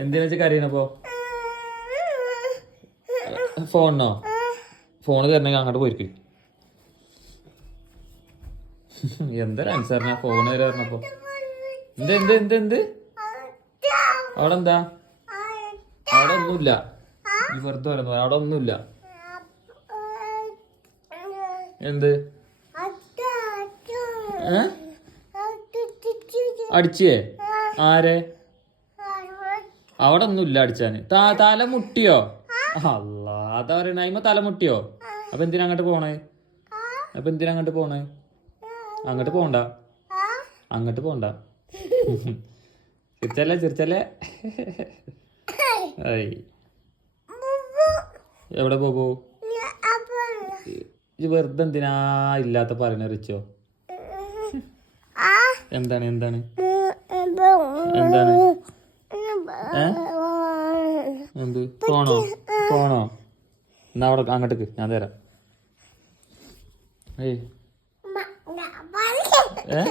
എന്തിനാ വെച്ച് കരയണപ്പോ ഫോണോ ഫോണ് തരണമെങ്കിൽ അങ്ങോട്ട് പോയിരിക്കും. എന്തൊരു അനുസരണ ഫോണ് തരാ പറഞ്ഞപ്പോ? എന്ത് എന്ത് എന്ത് എന്ത്? അവിടെ എന്താ അവിടെ ഒന്നുമില്ല. ഈ വെറുതെ പറയുന്നു അവിടെ ഒന്നുമില്ല. എന്ത്? അടിച്ചേ? ആരെ? അവിടെ ഒന്നും ഇല്ല അടിച്ചാന്. തല മുട്ടിയോ? അല്ലാ അതാ പറയണ. അയിമ തല മുട്ടിയോ? അപ്പൊ എന്തിനാ അങ്ങോട്ട് പോണേ? അപ്പൊ എന്തിനാ അങ്ങോട്ട് പോണേ? അങ്ങോട്ട് പോണ്ട. അങ്ങോട്ട് പോണ്ട. ചിരിച്ചല്ലേ ചിരിച്ചല്ലേ? എവിടെ പോകൂ? ഇത് വെറുതെ എന്തിനാ ഇല്ലാത്ത പറയണ റിച്ചോ? എന്താണ് എന്താണ്? എന്താണ്? എന്ത്? പോണോ? പോണോ? എന്നാ അവിടെ അങ്ങോട്ടേക്ക്. ഞാൻ തരാം. ഏയ്. ഏ?